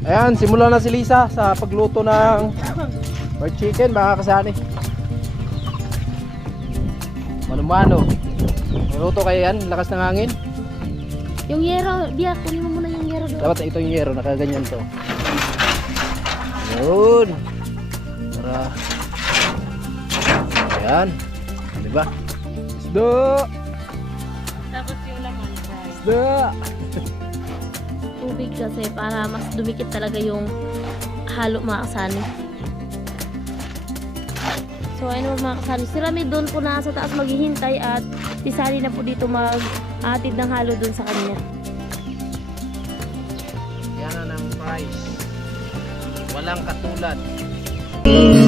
Ayan, simulan na si Lisa sa pagluto ng fried chicken mga kasani. Mano-mano. Luto kayo yan, lakas ng hangin. Yung yero, Bia, kunin mo muna yung yero doon. Dapat ito yung yero, nakaganyan to. Yun. Para. Ayan. Diba? Isda. Tapos yung laman, guys. Isda. Tubig kasi para mas dumikit talaga yung halo mga kasani. So ayun mga kasani, si Rami doon po na sa taas maghihintay at si Sally na po dito mag-atid ng halo doon sa kanya. Yan na ng price. Walang katulad.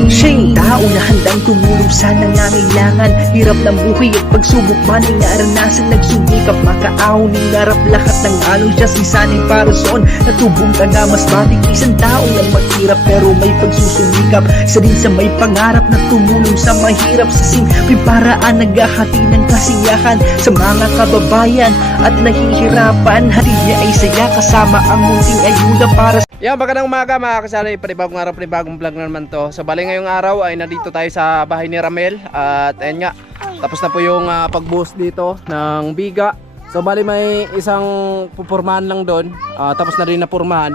Siya yung tao na handang tumulong sa nangangailangan. Hirap ng buhay at pagsubok man ay naranasan. Nagsumikap makaahon ng narap lahat ng alon. Siya si Sanay Parason, natubong ka na mas matik. Isang tao na maghirap pero may pagsusumikap. Isa din sa may pangarap na tumulong sa mahirap. Sa simpleng paraan naghahati ng kasiyahan sa mga kababayan at nahihirapan. Hatid niya ay saya kasama ang munting ayuda para sa Yan, magandang umaga mga kasali. Panibagong araw, panibagong vlog na naman to. So bali ngayong araw ay nandito tayo sa bahay ni Ramel. At ayun nga, tapos na po yung pagbuhos dito ng biga. So bali may isang pupurmahan lang doon. Tapos na rin na purmahan.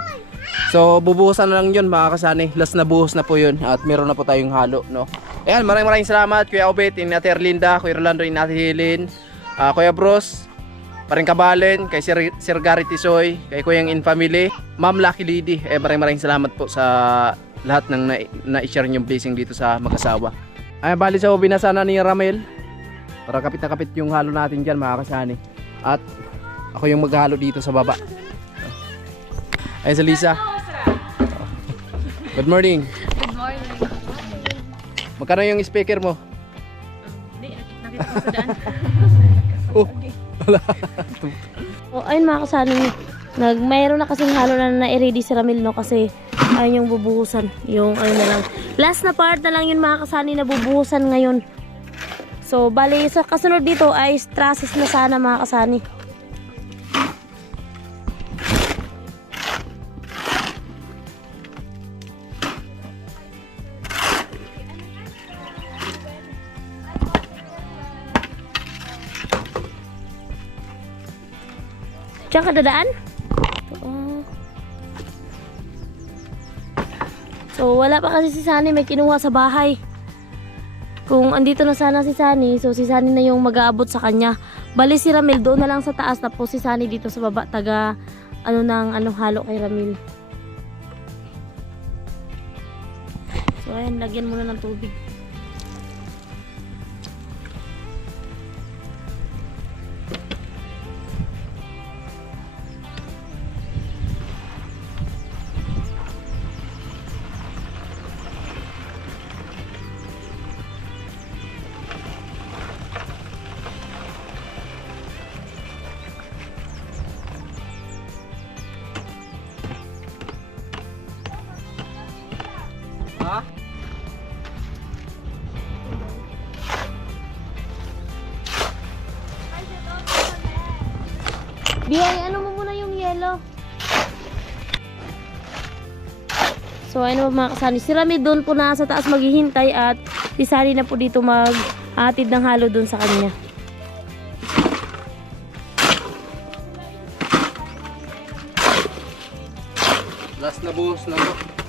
So bubuhusan na lang yun mga kasani. Last na buhos na po yun. At meron na po tayong halo, no? Ayan, maraming salamat Kuya Obet, Inati Erlinda, Kuya Rolando, Inati Hilin, Kuya Bros, Paring Kabalen, kay Sir Gary Tisoy, kay Kuyang In Family, Ma'am Lucky Lady. Maraming salamat po sa lahat ng na-share niyong blessing dito sa mag-asawa. Ay, bali sa binasa na ni Ramel para kapit na kapit yung halo natin dyan mga kasani. At ako yung maghalo dito sa baba. Ay, sa Lisa. Good morning. Good morning. Magkano yung speaker mo? Hindi, nakita ko sa daan. Oh, wala. So ayun mga kasani, mayroon na kasing halo na na-ready si Ramil, no? Kasi ayun yung bubuhusan. Yung ayun na lang. Last na part na lang yun mga kasani na bubuhusan ngayon. So bali sa kasunod dito ay strases na sana mga kasani. Diyan ka dadaan? So wala pa kasi si Sunny, may kinuha sa bahay. Kung andito na sana si Sunny, so si Sunny na yung mag-aabot sa kanya. Bali si Ramil doon na lang sa taas, tapos si Sunny dito sa baba, taga halo kay Ramil. So ayan, lagyan muna ng tubig. Ha? Biyay, ano mo muna yung yellow? So ayun mga kasani, si Rami doon po na sa taas maghihintay at si Sally na po dito mag-atid ng halo doon sa kanya. Last na buhos na to.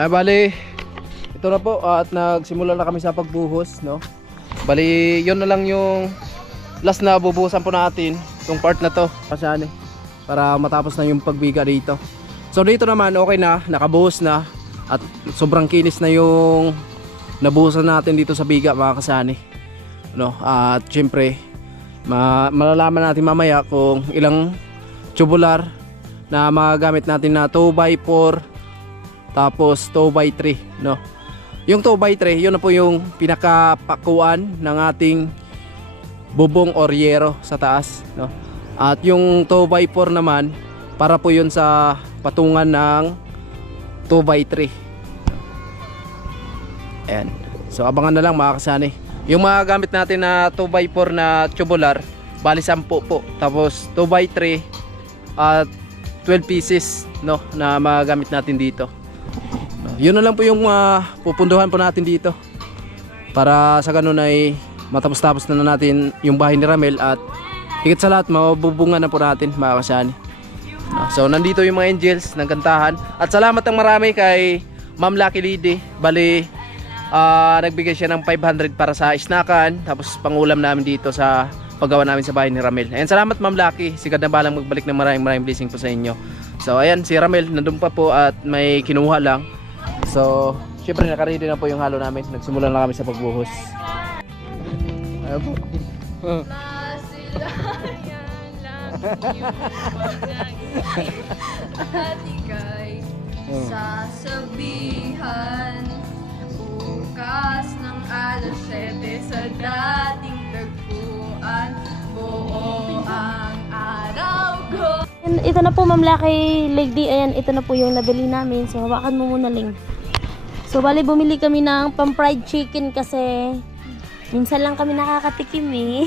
Ay bali, ito na po at nagsimula na kami sa pagbuhos, no? Bali, yun na lang yung last na bubuhusan po natin, itong part na to, kasani, para matapos na yung pagbiga dito. So dito naman okay na, nakabuhos na at sobrang kinis na yung nabuhusan natin dito sa biga mga kasani, no? At syempre malalaman natin mamaya kung ilang tubular na magagamit natin na 2x4 tapos 2x3, no? Yung 2x3, yun na po yung pinakapakuan ng ating bubong or yero sa taas, no? At yung 2x4 naman, para po yun sa patungan ng 2x3. Ayan. So abangan na lang mga kasani. Yung mga gamit natin na 2x4 na tubular, bali 10 po. Tapos 2x3 at 12 pieces, no, na magamit natin dito. Yun na lang po yung pupunduhan po natin dito. Para sa ganun ay matapos-tapos na natin yung bahay ni Ramel at higit sa lahat mabubungan na po natin mga kasani. So nandito yung mga angels ng kantahan. At salamat ng marami kay Ma'am Lucky Lady. Bali nagbigay siya ng 500 para sa isnakan, tapos pangulam namin dito sa paggawa namin sa bahay ni Ramel. Ayan, salamat Ma'am Lucky. Sigad na balang magbalik ng maraming blessing po sa inyo. So ayan, si Ramel nandun pa po at may kinuha lang. So syempre nakaready na po yung halo namin. Nagsimula na kami sa pagbuhos. Ayan po. At ika'y sasabihan bukas ng alas 7 sa dating tagpuan, buo ang araw ko. Ito na po Ma'am Lucky Lady, ayan, ito na po yung nabili namin. So hawakan mo muna Ling. So bali bumili kami ng pang fried chicken kasi minsan lang kami nakakatikim eh.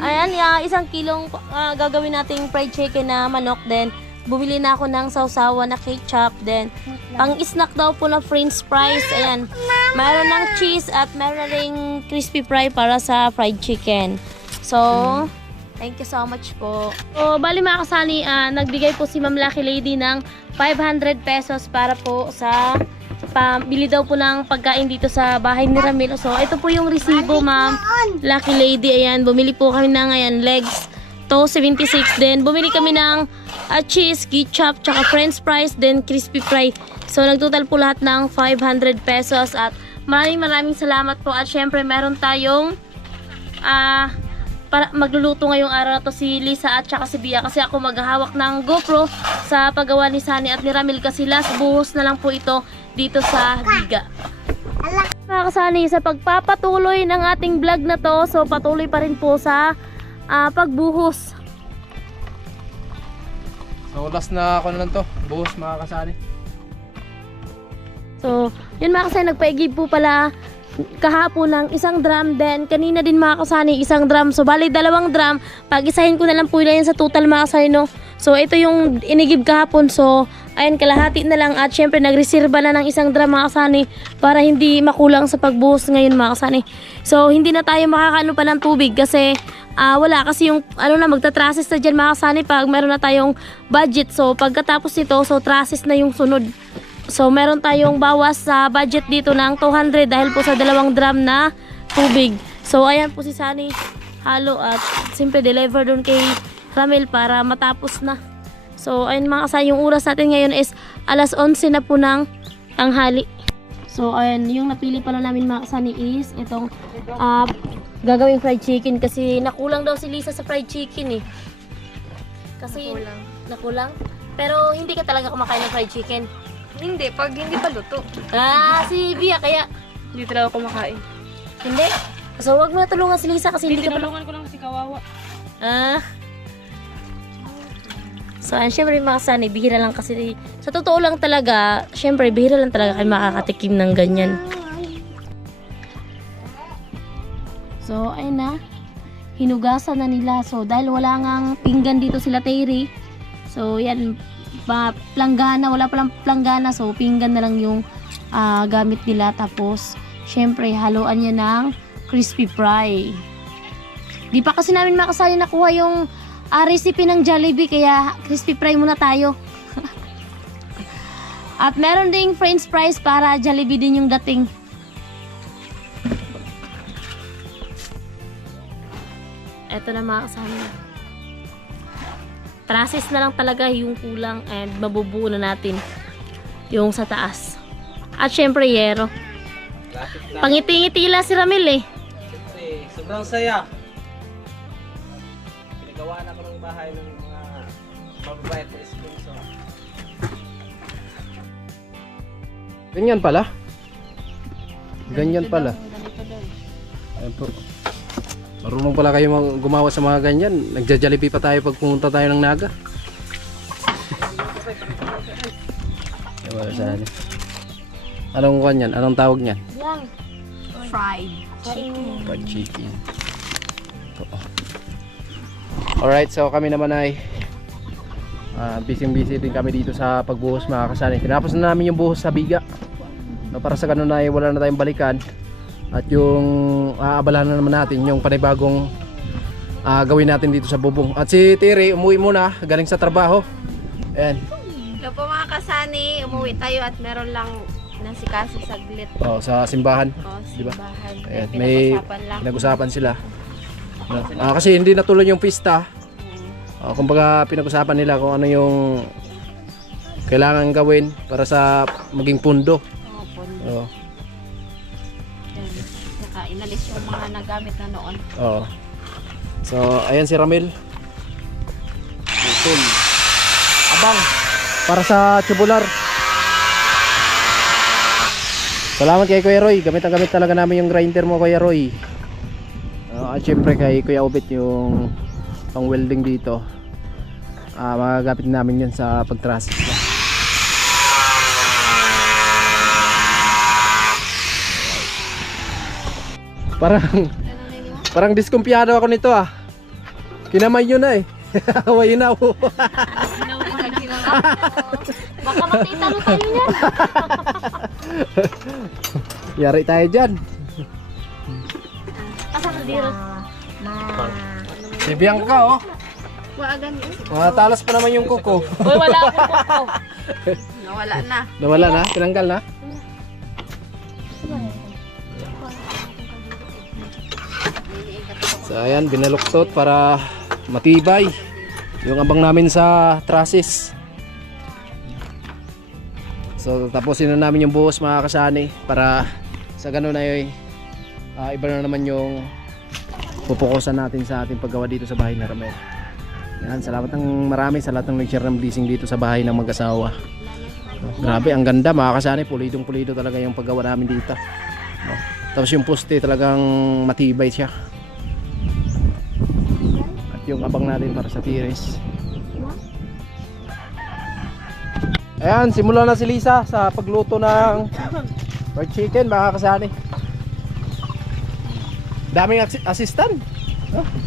Ayan, isang kilong gagawin nating fried chicken na manok. Then bumili na ako ng sausawa na ketchup. Then pang snack daw po na french fries. Ayan, mayroon ng cheese at mayroon na ring crispy fry para sa fried chicken. So thank you so much po. So bali mga kasani, nagbigay po si Ma'am Lucky Lady ng 500 pesos para po sa pambili daw po ng pagkain dito sa bahay ni Ramil. So ito po yung resibo Ma'am Lucky Lady. Ayan, bumili po kami ng legs to 76. Then bumili kami ng cheese, ketchup, tsaka french fries, then crispy fry. So nagtotal po lahat ng 500 pesos. At maraming salamat po. At syempre meron tayong para magluluto ngayong araw na to si Lisa at saka si Bia, kasi ako maghahawak ng GoPro sa paggawa ni Sunny at ni Ramil, kasi last buhos na lang po ito dito sa Biga. Mga kasani, sa pagpapatuloy ng ating vlog na to, so patuloy pa rin po sa pagbuhos. So last na ako na lang to, buhos mga kasani. So yun mga kasani, nagpaigib po pala kahapon ng 1 drum, then kanina din mga kasani 1 drum. So bali 2 drum, pag-isahin ko na lang po yun sa total mga kasani, no? So ito yung inigib kahapon. So ayun, kalahati na lang. At syempre nagreserba na ng 1 drum mga kasani para hindi makulang sa pagbuhos ngayon mga kasani. So hindi na tayo makakaano pa ng tubig kasi wala, kasi yung magta-traces na dyan mga kasani pag meron na tayong budget. So pagkatapos nito, so traces na yung sunod. So meron tayong bawas sa budget dito ng 200 dahil po sa 2 drum na tubig. So ayan po si Sunny halo at simple deliver doon kay Ramil para matapos na. So ayun mga kasani, yung oras natin ngayon is alas 11 na po ng tanghali. So ayun, yung napili pala namin mga kasani is itong gagawing fried chicken, kasi nakulang daw si Lisa sa fried chicken eh. Kasi nakulang. Pero hindi ka talaga kumakain ng fried chicken. Hindi, pag hindi pa luto. Si Bia kaya Hindi talaga kumakain. hindi. So wag mo na tulungan si Lisa kasi hindi ka pa. Tinulungan ko lang si Kawawa. So syempre mga kasani, bihira lang kasi sa totoo lang talaga, syempre bihira lang talaga kayo makakatikim ng ganyan. So ayun na, hinugasan na nila. So dahil wala ngang pinggan dito sila Terry, so yan, planggana, wala palang planggana, so pinggan na lang yung gamit nila. Tapos syempre haluan niya ng crispy fry. Di pa kasi namin makasali nakuha yung recipe ng Jollibee, kaya crispy fry muna tayo. At meron ding french fries para Jollibee din yung dating. Eto na mga kasama. Traces na lang talaga yung kulang and mabubuo na natin yung sa taas. At syempre yero. Pangiti-ngiti lang si Ramil eh. Siyempre, sobrang saya. Pinagawa na ko ng bahay ng mga mababait na sponsor. Ganyan pala. Ganyan pala. Ayan po. Marunong pala kayo gumawa sa mga ganyan. Nagja-Jollibee pa tayo pag pumunta tayo ng Naga. Anong kanyan? Anong tawag niyan? Yang. Fried. Fried chicken. Oo. Alright, so kami naman ay busy din kami dito sa pagbuhos mga kasani. Tinapos na namin yung buhos sa biga. No, para sa ganun ay wala na tayong balikan. At yung aabalahan na naman natin yung panibagong gawin natin dito sa bubong. At si Tiri umuwi muna galing sa trabaho. Ayan. Hello po mga kasani, umuwi tayo at meron lang nasikaso saglit. Oh, sa simbahan. Diba? Simbahan. Ayan, may Pinag-usapan lang. pinag-usapan sila. Kasi hindi natuloy yung pista. Kumbaga pinag-usapan nila kung ano yung kailangan gawin para sa maging pundo. Oo, pondo. Oo. Saka inalis yung mga nagamit na noon. Oo. So, ayan si Ramil. Utol. Abang para sa tubular. Salamat kay Kuya Roy. Gamit talaga namin yung grinder mo, Kuya Roy. At syempre kay Kuya Obet yung pang welding dito. Magagamit namin yan sa pagtrasis na. Parang diskumpiyado ako nito ah. Kinamay nyo na eh. Hawayin na ako. Baka matitalo tayo niyan. Yari tayo dyan. Kasama dito. Si Bianca oh. Waagan yun. Talas pa naman yung kuko. Uy, wala akong kuko. Nawala na. Nawala na? Tinanggal na? So ayan, binaluktot para matibay yung abang namin sa trusses. So tapusin na namin yung buhos mga kasani para sa ganun ay iba na naman yung pupukusan natin sa ating paggawa dito sa bahay ni Ramel. Yan, salamat ng marami sa lahat ng nag-share ng blessing dito sa bahay ng mag-asawa. Grabe, ang ganda mga kasani, pulidong pulido talaga yung paggawa namin dito. Tapos yung poste talagang matibay siya. At yung abang natin para sa tiris. Ayan, simulan na si Lisa sa pagluto ng fried chicken mga kasani. Daming assistant.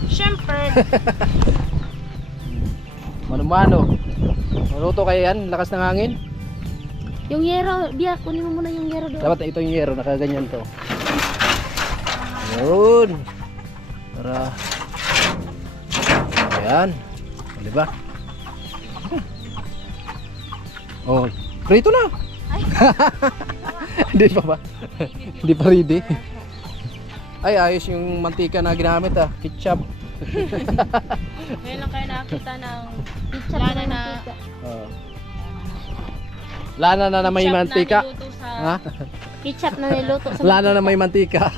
Siyempre. Mano-mano. Maluto kayo yan, lakas ng hangin. Yung yero, Bia, kunin mo muna yung yero doon. Dapat ito yung yero, nakaganyan to. Yun. Para. Ayan. O, diba? Oh, prito na. Hindi pa ba? Hindi pa ready. Ay, ayos yung mantika na ginamit ah. Ketchup. Ngayon lang kayo nakakita ng Ketchup lana na na Oh. Lana na may mantika. niluto sa Ha? ketchup na niluto sa Lana na may mantika.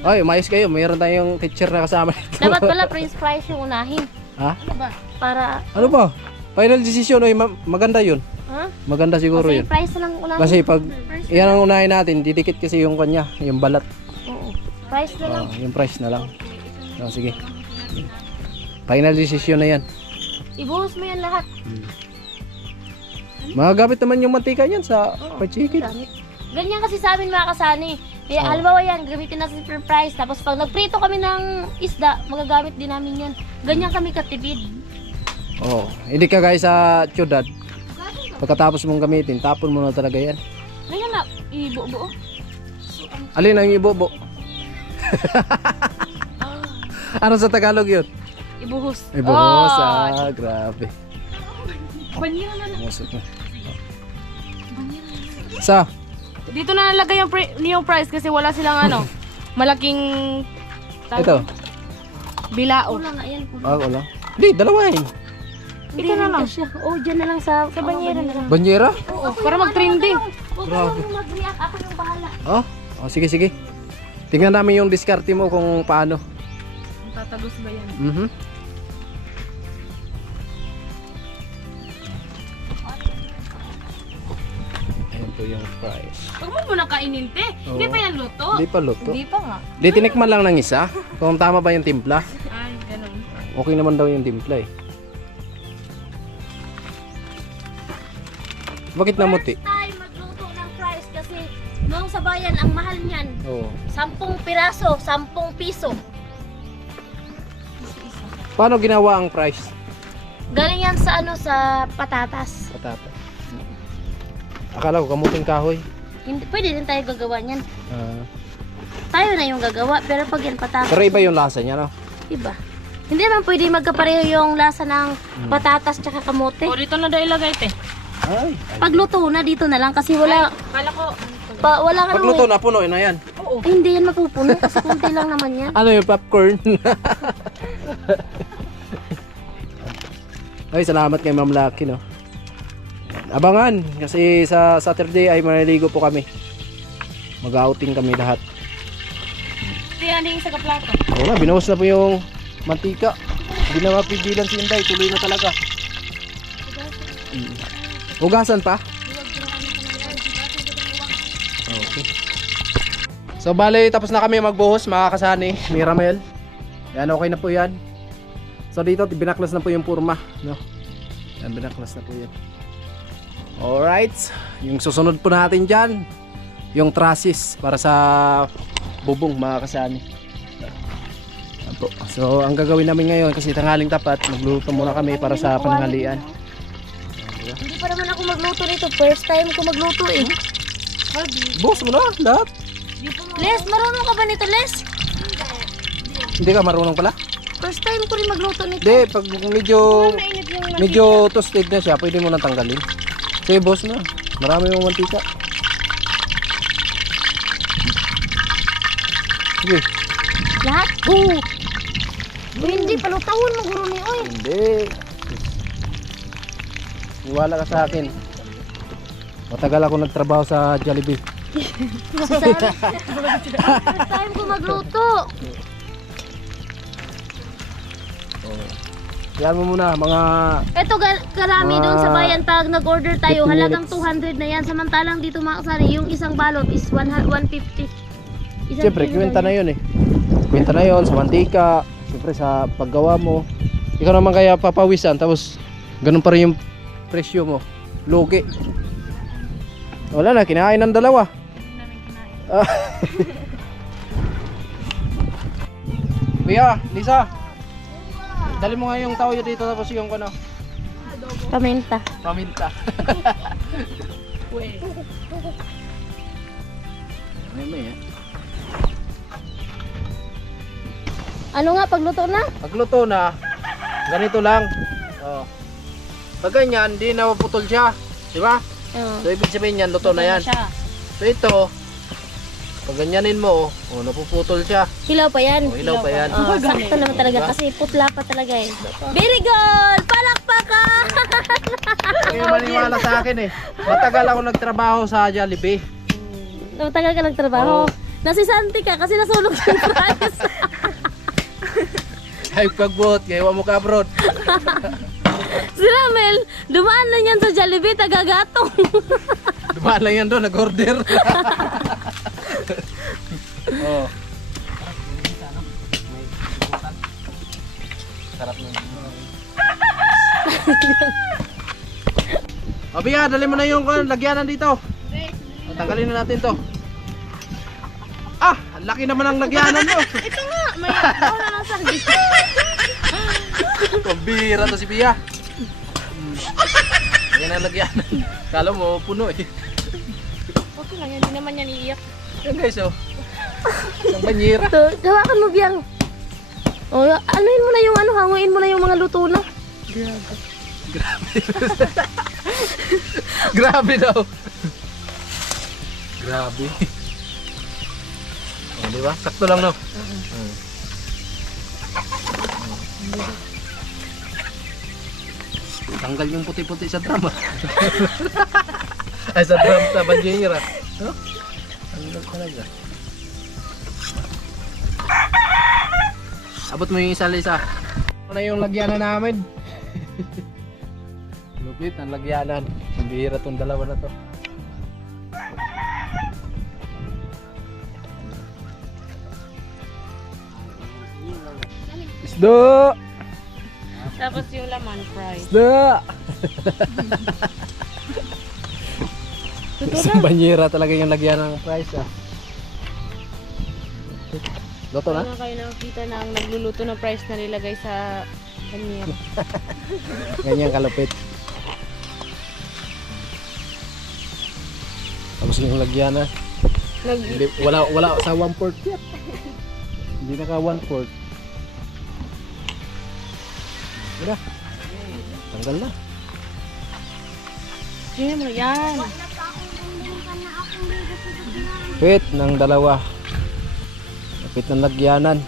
Ay, umayos kayo. Mayroon tayong teacher na kasama dito. Dapat pala french fries yung unahin. Ha? Para, Ano ba? Final decision. Oy, maganda yun. ha? Maganda siguro Kasi yun. fries na lang unahin. Kasi pag yan ang unahin natin, didikit kasi yung kanya, yung balat. Oo. Fries na lang. Yung price na lang. Sige. Final decision na yan. Ibuhos mo yan lahat. Magagamit naman yung mantika yan sa fried chicken. Gamit. Ganyan kasi sa amin mga kasani. Kaya halimbawa yan, gamitin natin for fries. Tapos pag nagprito kami ng isda, magagamit din namin yan. Ganyan kami katipid. Oh, hindi ka guys sa syudad. Pagkatapos mong gamitin, tapon mo na talaga yan. Ngayon na, ibuo-buo. Alin ang ibobo? Ano sa Tagalog yun? Ibuhos. Ibuhos, grabe. Banyo na. Musok na. Sa? Dito na nalagay yung price kasi wala silang ano, malaking Ito. bilao. Wala nga yan. Wala. Hindi, dalawahin. Ito na lang. Oo, dyan na lang sa banyera na lang. Banyera? Oo, para mag-trending. Huwag Grabe. kang mag-react. Ako yung bahala. Oh, sige, sige. Tingnan namin yung diskarte mo kung paano. Tatagos ba yan? Mhm. Ayan po yung fries. Huwag mo muna kainin, te. Hindi Oo. pa yan luto. Hindi pa luto. Hindi pa nga. Di tinikman lang ng isa. Kung tama ba yung timpla. Ay, ganun. Okay naman daw yung timpla eh. Bakit namuti? First time magluto ng fries kasi noong sa bayan, ang mahal niyan. Oo. 10 piraso, 10 piso. Paano ginawa ang fries? Galing yan sa ano, sa patatas. Patata. Akala ko kamuting kahoy. Hindi, pwede din tayo gagawa niyan. Ah. Tayo na yung gagawa, pero pag yan patatas, Pero iba yung lasa niya, no? iba. Hindi naman pwede magkapareho yung lasa ng patatas tsaka kamote. O, dito na daw ilagay, te. Ay. Pag luto na, dito na lang kasi wala, Kala ko, wala ka Pagluto na, puno na yan. hindi yan mapupuno kasi kunti lang naman yan. Ano yung popcorn? Ay, salamat kay Ma'am Lucky, no? Abangan, kasi sa Saturday ay maliligo po kami. Mag-outing kami lahat. te, hindi yung sa kaplato. Wala, binuhos na po yung mantika. Hindi na mapigilan si Inday, tuloy na talaga. Hugasan pa? Okay. So bale, tapos na kami magbuhos mga kasani, Miramel. Yan, okay na po yan. So dito, binaklas na po yung purma, no? Yan, binaklas na po yan. Alright, yung susunod po natin dyan, yung trusses para sa bubong mga kasani. Yan po. So ang gagawin namin ngayon, kasi tanghaling tapat, magluto muna kami para sa pananghalian. Hindi pa naman ako magluto nito. First time ko magluto eh. Boss mo na, lahat. Les, marunong ka ba nito, Les? Hindi ka marunong pala? First time ko rin magluto nito. Hindi, pag medyo toasted na siya, pwede mo nang tanggalin. Sige boss na, marami yung mantika. Sige. Lahat? Oo. Hindi, palutahon mo guro ni Oy. Hindi. Iwala ka sa akin. Matagal ako nagtrabaho sa Jollibee. Sabi, first time ko magluto. Yan mo muna, mga... Ito karami doon sa bayan pag nag-order tayo, 50 halagang minutes. 200 na yan. Samantalang dito mga kasari, yung isang balot is 150. Isang Siyempre, kilo kwenta daw na yun eh. Kwenta na yun sa mantika. Siyempre, sa paggawa mo. Ikaw naman kaya papawisan, tapos ganun pa rin yung presyo mo. Lugi. Wala na, kinain ng dalawa. Ah. Kuya, Lisa. Dali mo nga yung tao dito tapos yung ano, Paminta. paminta. May Ano nga, pagluto na? Pagluto na, ganito lang. Oh. Pag ganyan, di na maputol siya. Di ba? Oo. So, ibig sabihin yan, luto na yan. So, ito, pag ganyanin mo, oh, napuputol siya. Hilaw pa yan. Oh, hilaw pa yan. Oh, sakto naman talaga Diba? kasi putla pa talaga eh. Very good! Palakpakan! Kaya maniwala sa akin eh. Matagal ako nagtrabaho sa Jollibee. Matagal ka nagtrabaho. Oo. Nasisanti ka kasi nasunog sa price. Ay, pagbuot, gawa mo ka abroad. Si Ramel, dumaan na yan sa Jollibee, tagagatong. Dumaan lang yan doon, nag-order. Oh. Sarap nun. O Bia, dali mo na yung lagyanan dito. Tanggalin na natin to. Ah, ang laki naman ang lagyanan mo. Ito nga, may wala lang sa Pambira to si Bia. Yan ang lagyanan. Kala mo puno eh. Okay lang yan, hindi naman yan iiyak. Yan guys oh. Ang banyera. Ito, gawakan mo biyang. O, anuin mo na yung ano, hanguin mo na yung mga luto na. Grabe daw. Grabe. Oh, di ba? Sakto lang no. Tanggal yung puti-puti sa drum. Ay sa drum sa banjira. No? Tanggal talaga. Abot mo yung isa-isa. Ito na yung lagyanan namin. Lupit ang lagyanan. Bihira tong dalawa na to. Do! Tapos yung laman, fries. Do! Isang banyera talaga yung lagyan ng fries ah. Luto na? Ano kayo nakakita na ang nagluluto ng fries na nilagay sa kanya? Ganyan kalupit. Tapos yung lagyan na. Wala sa 1/4 yet. Hindi na ka 1/4. Mira. Tanggal na. Tingnan mo yan. Pit ng dalawa. Pit ng lagyanan.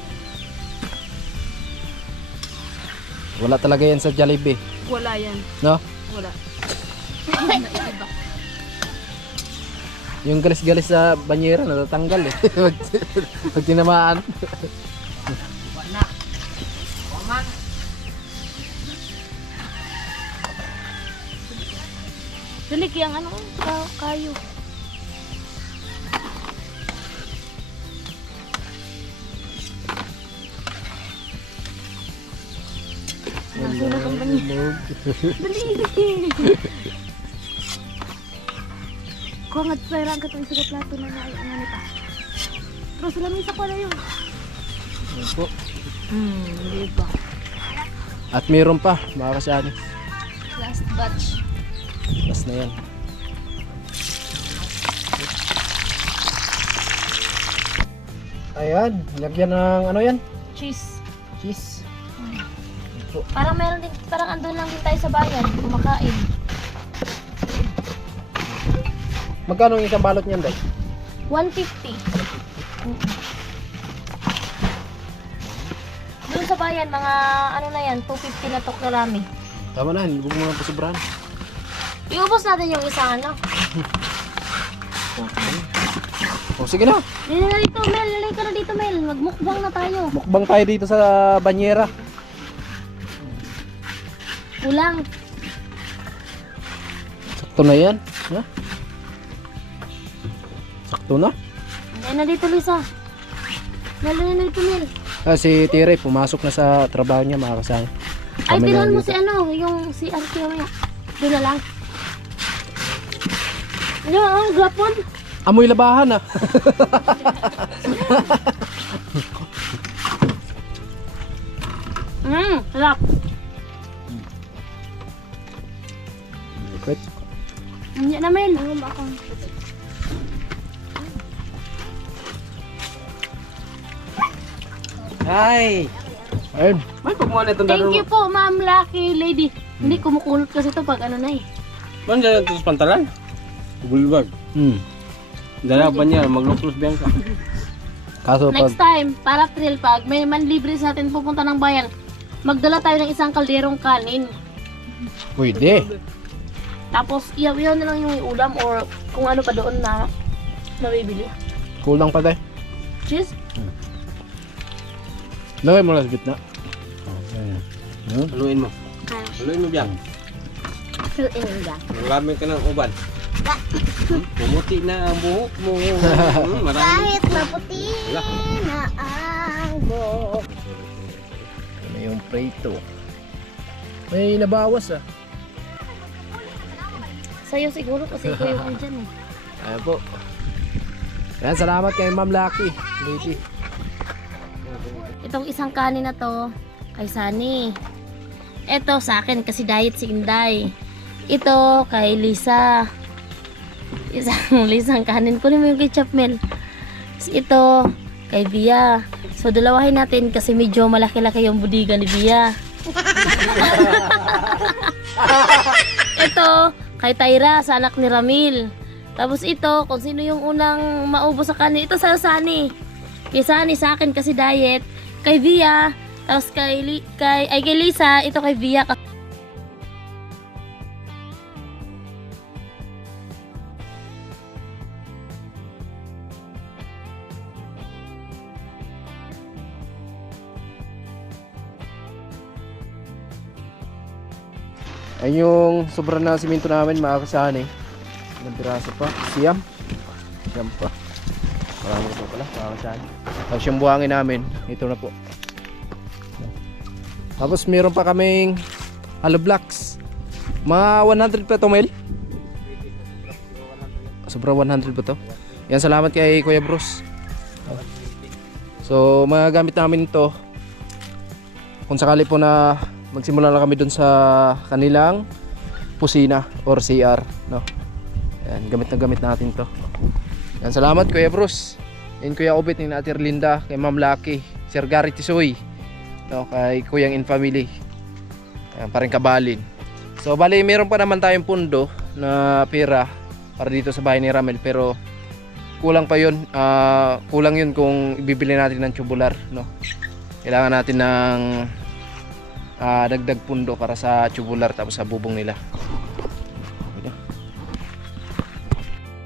Wala talaga yan sa Jollibee. Wala yan. No? Wala. Yung galis-galis sa banyera natatanggal eh. Pag tinamaan. Dalik yung ano, kayo. Nasulat ang banya. Kung nga tsayran ka itong sa plato na ano pa. Pero sa lamisa ko na yun. Yan po. Hindi ba? At meron pa mga kasani. Last batch. Last na yan. Ayan, lagyan ng ano yan? Cheese. Cheese. Parang meron din, parang andun lang din tayo sa bayan, kumakain. Magkano yung isang balot niyan, Day? 150. Doon sa bayan, mga ano na yan, 250 na to karami. Tama na, huwag mo lang pasobrahan. Iubos natin yung isang ano. O sige na, Dili na dito, Mel. Lalay ka na dito, Mel. Magmukbang na tayo. mukbang tayo dito sa banyera. Kulang. Sakto na yan. Ha? Sakto na. Lalay na dito, Lisa. Lalay na dito, Mel. Ah, si Tire, pumasok na sa trabaho niya mga kasama. Ay, Kami tinan na mo dito. si ano, yung si Arki mamaya. Doon na lang. Ano, ang grapon? Amoy labahan ah. Sarap. Wait. Hindi na, Mel. Ano ba ako? Hi! Ayun. May pagmana itong Thank you po, Ma'am Lucky Lady. Hindi kumukulot kasi ito pag ano na eh. Man dyan ito sa pantalan? Bulwag. Dala ba niya? Magluklos ba yan ka? Kaso pag Next time, para trail pag may manlibre sa atin pupunta ng bayan, magdala tayo ng isang kalderong kanin. pwede. Tapos iyaw-iyaw na lang yung ulam or kung ano pa doon na mabibili. Kulang pa tayo. Cheese? Lagay mo lang sa gitna. Haluin mo. Haluin mo biyan. Fill in lang. Maraming ka ng uban. Pumuti na ang buhok mo. Marami. Kahit maputi na ang buhok. Ano yung prito? May nabawas ah. Sa'yo siguro kasi ikaw yung andyan eh. Ayan po. Ayan, salamat kay Ma'am Lucky Lady. Itong isang kanin na to, kay Sunny. Ito sa akin kasi diet si Inday. Ito kay Lisa. Lisang kanin. Kunin mo yung ketchup, Mel. Ito kay Bia. So dalawahin natin kasi medyo malaki-laki yung budiga ni Bia. Ito kay Tyra sa anak ni Ramil. Tapos ito kung sino yung unang maubos sa kanin. Ito sa Sunny. Kay Sunny sa akin kasi diet. Kay Bia. Tapos kay Lisa. Ito kay Bia. Ayun yung sobrang na simento namin mga kasani. Ilang piraso pa? Siyam pa. Marami pa pala mga kasani. Tapos yung buhangin namin, ito na po. Tapos meron pa kaming hollow blocks. Mga 100 pa to, Mel? Sobra 100 ba to? Yan, salamat kay Kuya Bruce. So magagamit namin ito kung sakali po na magsimula na kami dun sa kanilang kusina or CR, no? Yan, gamit na gamit natin to. Yan, salamat Kuya Bruce. Yan, Kuya Obet, ni Ate Linda, kay Ma'am Lucky, Sir Gary Tisoy, no, kay Kuyang In Family. Yan, parang kabalin. So bali meron pa naman tayong pundo na pera para dito sa bahay ni Ramel, pero kulang pa yun. Kulang yun kung ibibili natin ng tubular, no? Kailangan natin ng dagdag pundo para sa tubular tapos sa bubong nila.